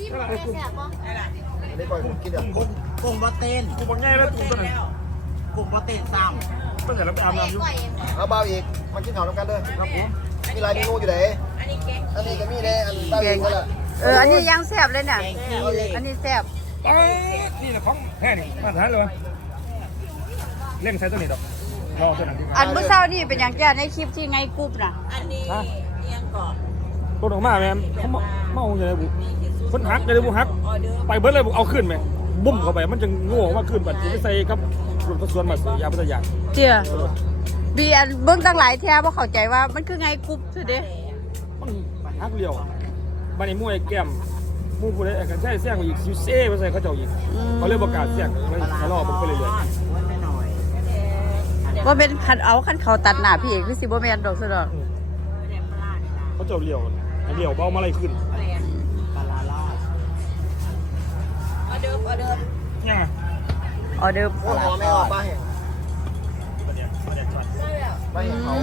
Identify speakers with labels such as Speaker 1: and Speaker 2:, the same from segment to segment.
Speaker 1: ที่มันแซ่บป่ะ
Speaker 2: ได้ก่อนกินเดี๋ยว
Speaker 3: กุ้งบะเต้น
Speaker 4: กูบอกง่ายแล้วกูตัวนั้น
Speaker 3: กุ้งบะเต้นซ้
Speaker 4: ตั้งแต่เราไปอาบน้ำอยู่
Speaker 2: เอาเบาอีกมากินข้าวน้ำกันเด้อ
Speaker 4: ครับผม
Speaker 2: มีลายเมนูอยู่ไหนอันนี้ก็มีเด้อันเบาอีกก็ละ
Speaker 5: อันนี้ยังแซ่บเลยเนี่ย
Speaker 3: ำแกงขี้เหล็ก
Speaker 5: อันนี้แซ่บ
Speaker 4: นี่แหละของแท้นี่มาตรฐานเลยวะเล่งใส่ตัวนี้ดอกรอตัวนั้นดีกว่า
Speaker 5: อันเมื่อเช้านี่เป็นอย่างแก่ในคลิปที่ไงกรุ๊ปน่ะ
Speaker 3: อันนี้ยังก่อน
Speaker 4: ตัวออกมาแม่เขาเมาอย่างไรบุคนหักอย่างไรบุหักไปเบิร์ดเลยบุเอาขึ้นไหมบุ้มเข้าไปมันจะโง่มากขึ้นบัดจะไปใส่กับส่วนผสมมาสียาพัทยา
Speaker 5: เจียบีอันเบิ่งตั้งหลายแท้บ่เข้าใจว่ามันคือไงกรุ๊ปซะเด้
Speaker 4: มันหักเลี้ยวบันนี้มวยแก้มมูผู้ใดกันใช่แซงอีกซิวเซ่มาใส่เขาเจ้าอีกเขาเรียกประกาศแซงเลยทะเลาะมันไปเรื่อย
Speaker 3: ไม่หน่อย
Speaker 5: ว่าเป็นคันเอาคันเขาตัดหน้าพี่เอกคือสิบ่แม่นดอกซะดอก
Speaker 4: เขาเจ้าเลี้ยวเบามาอะไรขึ้น
Speaker 3: ปลาลาลาด
Speaker 4: เนี่ย
Speaker 5: ออเดอร์
Speaker 2: โอ้หอมไม่ออกป้าแห้ง
Speaker 4: ประเดี๋ยวช็อต
Speaker 2: ป้าแห้งเขา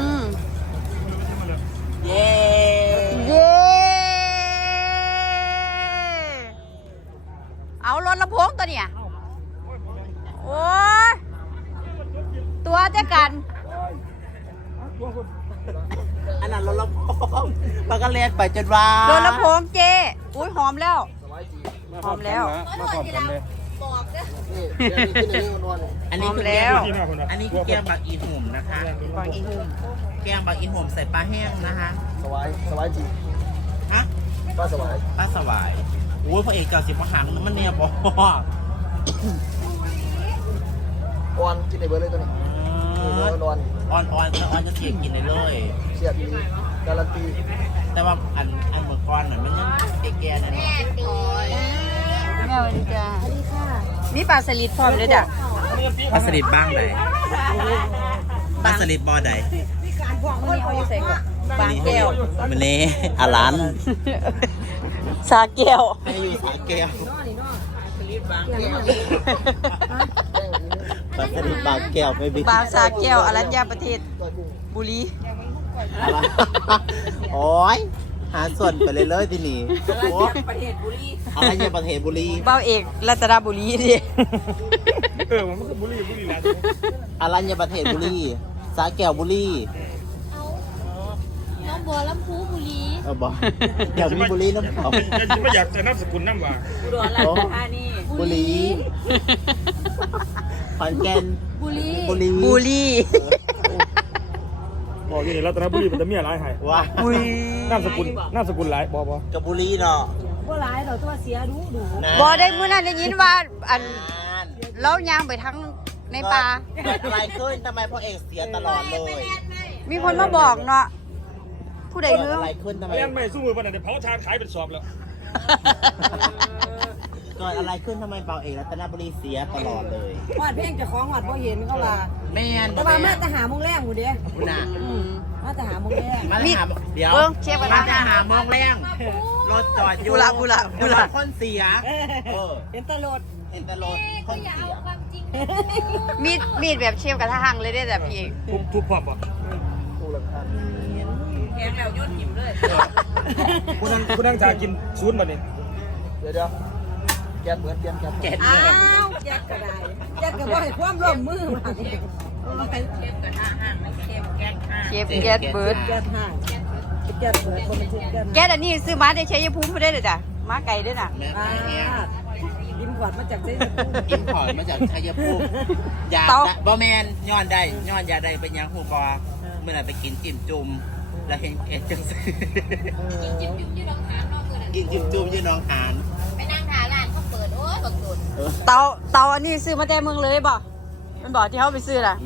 Speaker 3: เย้
Speaker 5: เย้เอารถลำโพงตัวเนี่ยโอ้ยตัวเจ้ากัน
Speaker 3: อันนั้นเราปลากระเล็ดไปจนว่า
Speaker 5: โดนลำโพงเจอุ้ยหอมแล้ว
Speaker 2: สบายจี
Speaker 5: หอมแล้ว
Speaker 4: มาพร้อมกันเลย
Speaker 2: นี่เดี๋ยวนี้กินอันนี้นวล
Speaker 3: อันนี้คือแกงอันนี้คือแกงบักอีหุ่มนะคะ
Speaker 5: บางอีหุ่ม
Speaker 3: แกงบักอีหุ่มใส่ปลาแห้งนะคะ
Speaker 2: สบายจี
Speaker 3: ฮะ
Speaker 2: ป้าสบาย
Speaker 3: ปลาสวายโอ้ยพระเอกเจ้าสิบหังมันเนี่ยบอก
Speaker 2: อ่อนกินในเบอร์เลยตัวนี้นี่เบอร์นวล
Speaker 3: อ่อนจะเสียกินเลย
Speaker 2: เสียบดีการันตี
Speaker 3: แต่ว่าอันเมื่อก่อนน่ะมันยังแก่ๆนั่นเอง
Speaker 5: แม่วันจ้ามีปลาสลิดพร้อมเลยจ้ะ
Speaker 3: ปลาสลิดบ้างไหนปลาสลิดบ่อใด
Speaker 5: มันนี่เอาอยู่ใส่ก่อนบางแก้ว
Speaker 3: มันนี่อารัน
Speaker 5: สาแก้ว
Speaker 3: ให้อยู่สาแก้วปลาสลิดบางแก้วไปบิ๊ก
Speaker 5: บางสาแก้วอรัญญาประเทศ
Speaker 2: ตัวกุ้ง
Speaker 5: บุรี
Speaker 3: โอ้ยหาส่วนไปเลยเลยที่นี่ประเทศบุรีอะไรเนี่ยประเทศบุรี
Speaker 5: เบ้าเอกรัตนบุรีดิ
Speaker 4: มันก็บุรีแล้ว
Speaker 3: อะไรเนี่ยประเทศบุรีสาแก้วบุรี
Speaker 1: น้องบัวลำพูบุรี
Speaker 3: บอกเดี๋ยวมีบุรีน้ำเขา
Speaker 4: ไม่อยากจะนับสกุลน้ำว่า
Speaker 3: บุรีขอนแก่น
Speaker 1: บุรี
Speaker 3: บุรี
Speaker 5: บุรี
Speaker 4: บอกอยู่ในรัตนบุรีมันจะมีอะไรหาย
Speaker 3: ว่า
Speaker 5: บุรี
Speaker 4: นามสกุลหลายบอ
Speaker 3: กับบุรีเนาะ
Speaker 6: บ่หลายดอกตัวเสียดู
Speaker 5: บอได้มื้อนั้นได้ยินว่าอันเล่ายางไปทั้งในป่า
Speaker 3: เกิดอะไรขึ้นทำไมพ่อเอกเสียตลอดเลย
Speaker 5: มีคนมาบอกเนาะผู้ใด
Speaker 3: เกิด
Speaker 5: เฮือ
Speaker 3: อะไรขึ้นทำไม
Speaker 4: เลี้ยงไม่สู้มือวันไหนเผาชาขายเป็นสอบแล้ว
Speaker 3: เกิดอะไรขึ้นทำไมเปาเอกรัตนบุรีเสียตลอดเลย
Speaker 6: หอดเพ่งจะของหอดบ่เห็นเขาล่ะ
Speaker 3: แม่น
Speaker 6: แต่ว่ามาจะหาโมงแรงหมูเด้
Speaker 3: คุณน่ะ
Speaker 6: มาจะหาโมงแรง
Speaker 3: มาหาเดี๋ยว
Speaker 5: เบิ่งเชฟกัน
Speaker 3: มา
Speaker 5: นะ
Speaker 3: จะหามองแรงรถจอดอยู่
Speaker 5: บุระบุระบุระ
Speaker 3: คนเสีย
Speaker 6: เห็นตลอด
Speaker 3: เห็นแต่รถคนเสีย
Speaker 5: มีดแบบเชฟกระทะหังเลยได้แต่พี่เอก
Speaker 4: ทุบพร้อมป่ะ
Speaker 2: ตู้หลังคา
Speaker 4: คุณนั่งชากินซูนมาเนี่ย
Speaker 2: เดี๋ยวแก๊สเหมือนเตรียมแก๊ส
Speaker 3: แกะ
Speaker 6: อ้าวยัดก็ได้ยัดก็บ่ให้ความร่วมมือมาดิ
Speaker 5: เชฟแก๊สเบิร์ด
Speaker 6: แก๊สห่างแก๊สเบิดบ่มันแก๊ส
Speaker 5: แก๊สอันนี้ซื้อมาได้ใช้ยภูมิไม่ได้เลยจ้ะมาไก่ด้วยน่ะ
Speaker 3: แม่
Speaker 6: อ่า
Speaker 3: แม่
Speaker 6: ยิ้มขวัญมาจากเส้น
Speaker 3: อินพอร์ตมาจากชัยภูมิยาบอแมนย้อนยาใดเป็นยังหูบอเมื่อไหร่ไปกินจิ้มจุ่มแล้วเห็นจังกินจิ้มจุ่มยี่น้องหานกินจิ้มจุ่มยี่น้องหาน
Speaker 1: ไปนั่งหาร้านเขาเปิดโอ้ยบักโดด
Speaker 5: เตาอันนี้ซื้อมาแต่เมืองเลยบ่มันบอกที่เขาไปซื้อล่ะ
Speaker 3: แม่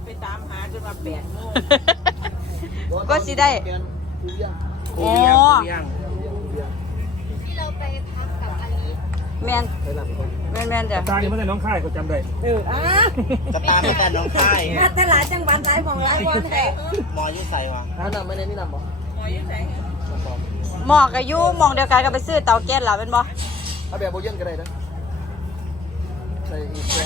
Speaker 5: ก็สิได้
Speaker 2: ตู้เลี้ยง
Speaker 5: อ๋อ
Speaker 1: ที่เราไปพักกับอาลี
Speaker 5: แมน
Speaker 2: ไปหลังก่อน
Speaker 5: แมนจ้ะ
Speaker 4: ตานี่ไม่ใช่น้องค่ายเขาจำได้
Speaker 3: จะตามไปแต่น้องชาย
Speaker 6: มาแต่หลายจังหวัดหลายหม่องหลายวันแท้
Speaker 3: หมอยุ่ใส่วะ
Speaker 2: น้ำไม่ได้นี่นำบ่
Speaker 5: หมอกกับยูหมองเดียวกันก็ไปซื้อเตาแก๊สล่ะเป็นบ่
Speaker 2: ถ้าแบบโบเย็นก็ได้นะใส่อีกแก๊ส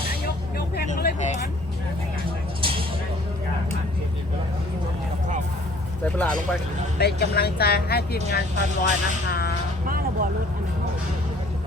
Speaker 2: ใส่ปลาลงไป
Speaker 3: เป็นกำลังใจให้ทีมงานคอนวอยนะคะ
Speaker 6: มาแล้วบ่รถอันนั้น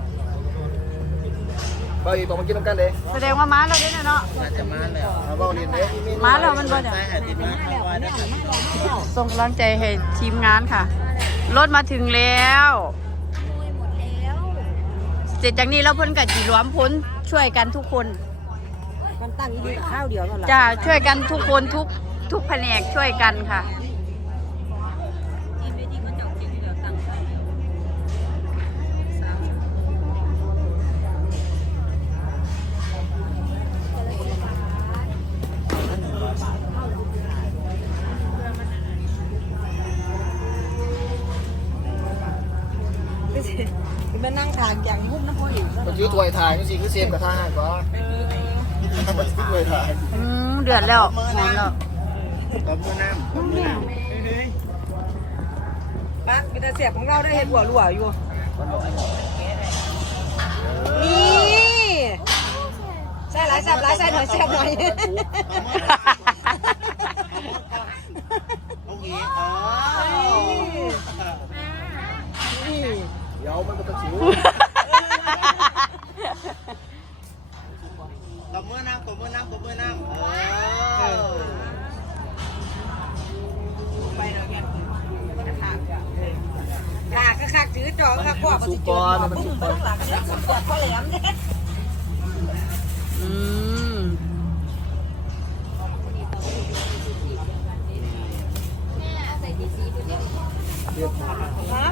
Speaker 2: เราอีกต้องมากินน้ำกันเด้
Speaker 5: แสดงว่าม้าเราได้เนาะ
Speaker 3: น่าจะมาแล้ว
Speaker 2: เราเรียนเด้
Speaker 5: ม้าเรามันบ่เนี่ย
Speaker 3: ใช่อาทิตย์มาเพราะว่าได้ตัด
Speaker 5: ส่งกำลังใจให้ทีมงานค่ะ รถมาถึงแล้ว
Speaker 1: หมดแล้ว
Speaker 5: เสร็จจากนี้เราเพิ่นกับจีรวมพ้นช่วยกันทุกคน
Speaker 6: มันตั้งอีดีกับข้าวเดียวเท่านั้น
Speaker 5: จะช่วยกันทุกคนทุกแผนกช่วยกันค่ะ
Speaker 6: มันนั่งทางอย่างหุ้มน้ำพออยู่
Speaker 2: มันชื่อถวยถ่ายนี่สิคือเซมกับท่าห้างก็มันชื่อถวยถ่าย
Speaker 5: เดือดแล้วหอมแล้ว
Speaker 3: ต้มน้ำต้มน้ำ
Speaker 6: ป้ามีแต่เสียบของเราได้เห็นหัวรั่วอยู่นี่ใส่หลายแซ่บหลายใส่หน่อยแซ่บหน่อย
Speaker 3: โอเคอ๋อ
Speaker 6: นี่
Speaker 2: เดี๋ยวมันจะชิว
Speaker 3: ต้มน้ำต้มน้ำต้มน้ำ
Speaker 6: ไปเราเนี่ยคักถือจอคักกว่าปฏิจจมันสุกต้องหลังเนี่ยสุกกว่าข้าวแหลมเนี่ย
Speaker 5: อืม
Speaker 1: แม่ใส่สีดูดิ
Speaker 6: ฮะ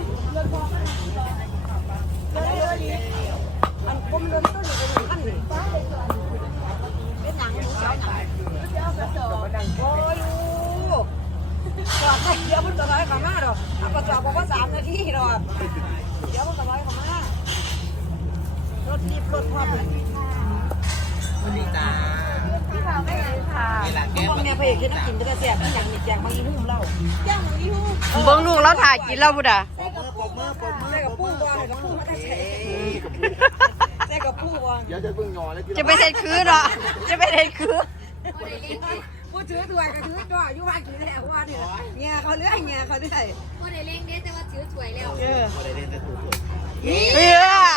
Speaker 6: อันก้มเดินต้นอยู่ตรงนั้นนี่เป็นหนังหมูเจ้าหนังดังโอ้ยจอดได้เดี๋ยวมันจะร้อยกว่ามาดอกถ้าก็จอดบอกว่า3 นาทีดอกเดี๋ยวมันจะร้อยกว่ามารถรีบรถความเลย
Speaker 3: สวัสดีจ้า
Speaker 5: ค่ะ
Speaker 3: นี่แหละแก้
Speaker 6: พวกเนี่ยพระเอกที่นักกินจะเสียบที่อย่างนี้แจงบางอีหุ่มเราแจงบางอีหุ่ม
Speaker 5: เบิ้งลูกเราถ่ายกินแล้วบุดา
Speaker 3: ปมมือ
Speaker 6: ใส่กับปูบอลกับปูไม่ได้ใส่ใส่กับปูบอล
Speaker 2: เดี๋ยวจะเพิ่งงอแล้วกิน
Speaker 5: จะไปเซ็นคืนเหรอจะไปเซ็นคืน
Speaker 6: พูดถือตัวกับถือจ่ออยู่ว่ากี่แล้วว่าเนี่ยเขาเลื่อยเนี่ยเขาเลื่อย
Speaker 1: พอได้เล่งเด้แต่ว่าถือสวยแล้ว
Speaker 3: พอได้เล่นจะถูก
Speaker 5: เฮ้ย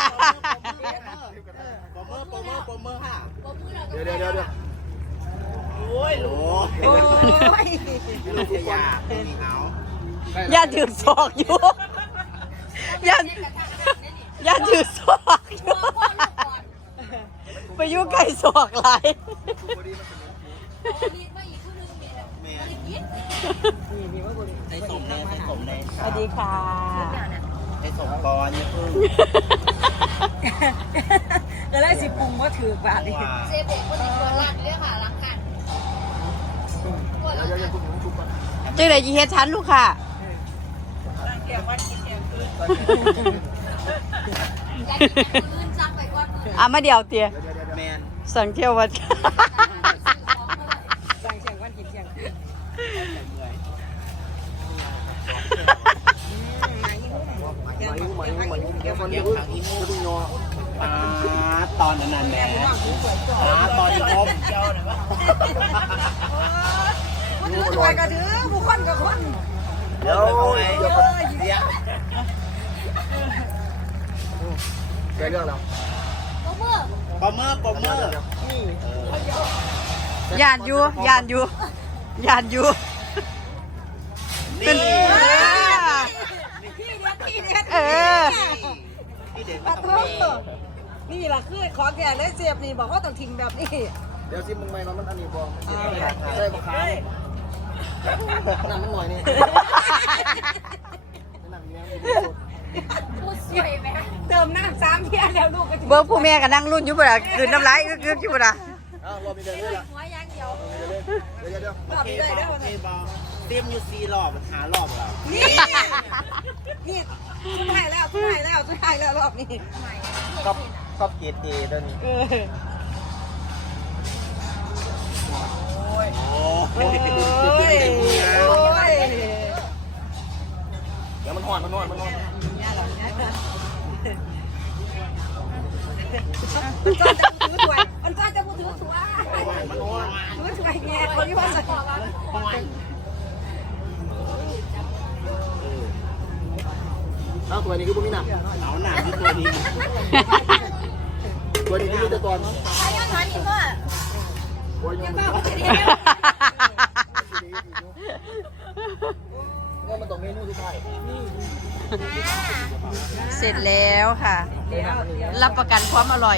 Speaker 3: ปมมือค่ะ
Speaker 1: บ่มือเรา
Speaker 2: เดี๋ยว
Speaker 3: โอ้ยลูก
Speaker 6: โอ้ย
Speaker 3: ลูกจะยามีเอา
Speaker 5: อย่าถือศอกอยู่อย่าถือศอกอยู่ไปยุ่งไก่ศอกหลาย
Speaker 3: แม่ได้สมเลยได้สมเลย
Speaker 5: สวัสดีค่ะ
Speaker 3: ได้สมก่อนเนี่ยพึ่ง
Speaker 6: ก็เลยสิปรุงว่าถือบาทนี่
Speaker 1: เซเบกคนที่ตัวรักเลยค่ะรักกัน
Speaker 2: เดี๋ยวคุณชุบก่อน
Speaker 5: จังไดจีเฮ็ดชั้นลูกค่ะ
Speaker 6: แกวันกินแกคืน
Speaker 1: อยากกินแบบอื่นจังไปก่อนอื่น
Speaker 5: อ่ะมาเดี๋ยวเตี๋ย
Speaker 3: แมน
Speaker 5: สั่งเที่ยววัด
Speaker 6: สั่งเชียงวันกินเชียงคืนเดี๋ยวมัน
Speaker 3: เดี๋ยวขังอีโม่ดูงอตอนนั้นแม่ตอนที่พบเจ้าเนี่ย
Speaker 6: มันถือตัวกับถือบุคคลกับคน
Speaker 3: เดี๋ยวเดี๋ยว
Speaker 2: แกเรื่องแล้ว
Speaker 1: บ่มือ
Speaker 3: ปมมือย
Speaker 5: านอยู่เป็น
Speaker 6: พี่เด็ด
Speaker 5: เออ
Speaker 3: พี่เด็ก
Speaker 6: ปะทุนี่แหละคือขอแก่และเสียบนี่บอกว่าต้องทิ้งแบบนี้
Speaker 2: เดี๋ยวซิมึงไม่มันอันนี้บอกใช่ปะครับนั่นมันหน่อยนี่นั่นเนี่ย
Speaker 1: พูดสวยไหม
Speaker 6: เติมน้ำ3 เที่ยแล้วลูกก็
Speaker 5: เบิ้งผู้แม่ก็นั่งรุ่นอยู่บ่ล่ะคืนน้ำลายอึกๆอยู่บ่ล่ะ
Speaker 2: อ้าวรอมีเดินด้วยล่ะ
Speaker 1: หัวอย่างเดียว
Speaker 2: เดี๋ยว
Speaker 6: รอบนี้ได้แล้ว
Speaker 3: เทบอลเตรียมอยู่4 รอบหารอบแล้ว
Speaker 6: นี่สุดท้ายแล้วรอบนี้
Speaker 3: ก็เกตเอเดินโอ้ย
Speaker 6: โอ้ย
Speaker 2: เดี๋ยวมันห่อน
Speaker 6: มันจ้าจะถือถวยมันจ้าจะถือถวยแง่คนที่ว่าจะ
Speaker 2: อ้าวตัวนี้คือพวกนี้หนัก
Speaker 3: เอาหนาที่ตัวนี้
Speaker 2: ตัวนี้มีแต่ตอน
Speaker 1: ใครยังหาอีกว่า
Speaker 2: โอ้ยยังว่ามันต้องเมนูที่ใช่
Speaker 5: เสร็จแล้วค่ะ รับประกันความอร่อย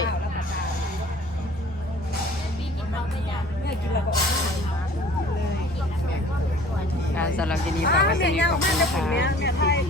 Speaker 5: การสำหรับที่นี้ฝากไว้ที่นี่ขอบคุณค่ะ